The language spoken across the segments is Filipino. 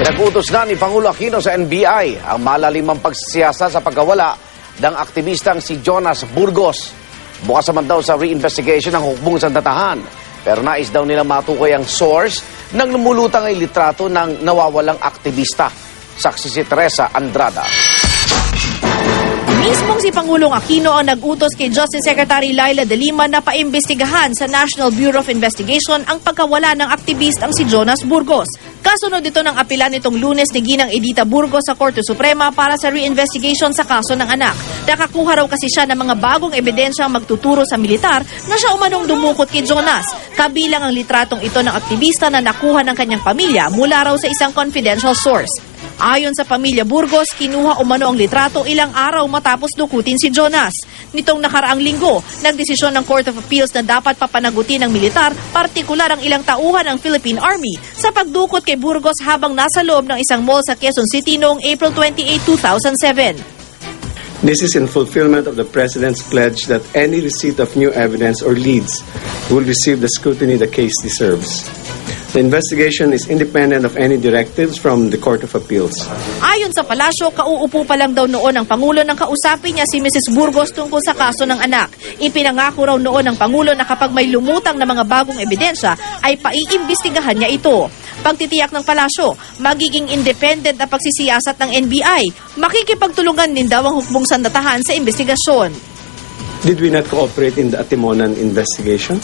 Pinag-utos na ni Pangulo Aquino sa NBI ang malalimang pagsisiyasa sa pagkawala ng aktivistang si Jonas Burgos. Bukas naman daw sa reinvestigation ng hukbong sandatahan. Pero nais daw nila matukoy ang source ng lumulutang ay litrato ng nawawalang aktivista. Saksi si Teresa Andrada. Mismong si Pangulong Aquino ang nag-utos kay Justice Secretary Laila De Lima na paimbestigahan sa National Bureau of Investigation ang pagkawala ng aktivistang si Jonas Burgos. Kasunod ito ng apilan nitong Lunes ni Ginang Edita Burgos sa Korte Suprema para sa reinvestigation sa kaso ng anak. Nakakuha raw kasi siya ng mga bagong ebidensyang magtuturo sa militar na siya umanong dumukot kay Jonas. Kabilang ang litratong ito ng aktivista na nakuha ng kanyang pamilya mula raw sa isang confidential source. Ayon sa pamilya Burgos, kinuha umano ang litrato ilang araw matapos dukutin si Jonas. Nitong nakaraang linggo, nagdesisyon ng Court of Appeals na dapat papanagutin ng militar, partikular ang ilang tauhan ng Philippine Army, sa pagdukot kay Burgos habang nasa loob ng isang mall sa Quezon City noong April 28, 2007. This is in fulfillment of the President's pledge that any receipt of new evidence or leads will receive the scrutiny the case deserves. The investigation is independent of any directives from the Court of Appeals. Ayon sa palasyo, kauupo pa lang daw noon ng Pangulo nang kausapin niya si Mrs. Burgos tungkol sa kaso ng anak. Ipinangako raw noon ng Pangulo na kapag may lumutang na mga bagong ebidensya ay paiimbestigahan niya ito. Pagtitiyak ng palasyo, magiging independent na pagsisiyasat ng NBI. Makikipagtulungan din daw ang hukbong sandatahan sa investigasyon. Did we not cooperate in the Atimonan investigation?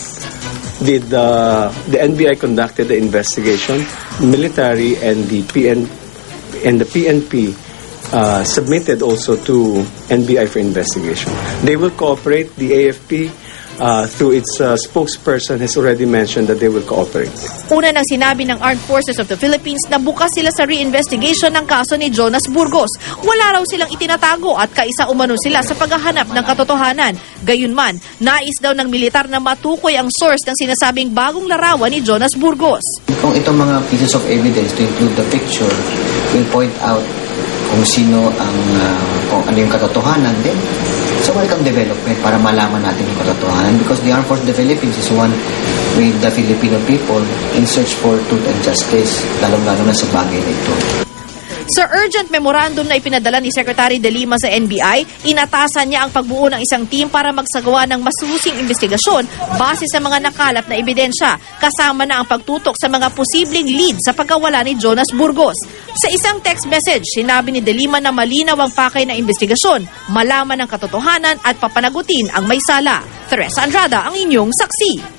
Did the NBI conducted the investigation? Military and the PNP submitted also to NBI for investigation. They will cooperate. The AFP through its spokesperson has already mentioned that they will cooperate. Una nang sinabi ng Armed Forces of the Philippines na bukas sila sa reinvestigation ng kaso ni Jonas Burgos. Wala raw silang itinatago at kaisa umano sila sa paghahanap ng katotohanan. Gayunman, nais daw ng militar na matukoy ang source ng sinasabing bagong larawan ni Jonas Burgos. Kung itong mga pieces of evidence to include the picture will point out kung sino ang kung ano yung katotohanan din. So welcome development para malaman natin yung katotohanan because the Armed Forces of the Philippines is one with the Filipino people in search for truth and justice, lalong-lalo na sa bagay na ito. Sa urgent memorandum na ipinadala ni Secretary De Lima sa NBI, inatasan niya ang pagbuo ng isang team para magsagawa ng masusing investigasyon base sa mga nakalap na ebidensya, kasama na ang pagtutok sa mga posibleng lead sa pagkawala ni Jonas Burgos. Sa isang text message, sinabi ni De Lima na malinaw ang pakay na investigasyon, malaman ang katotohanan at papanagutin ang may sala. Teresa Andrada, ang inyong saksi.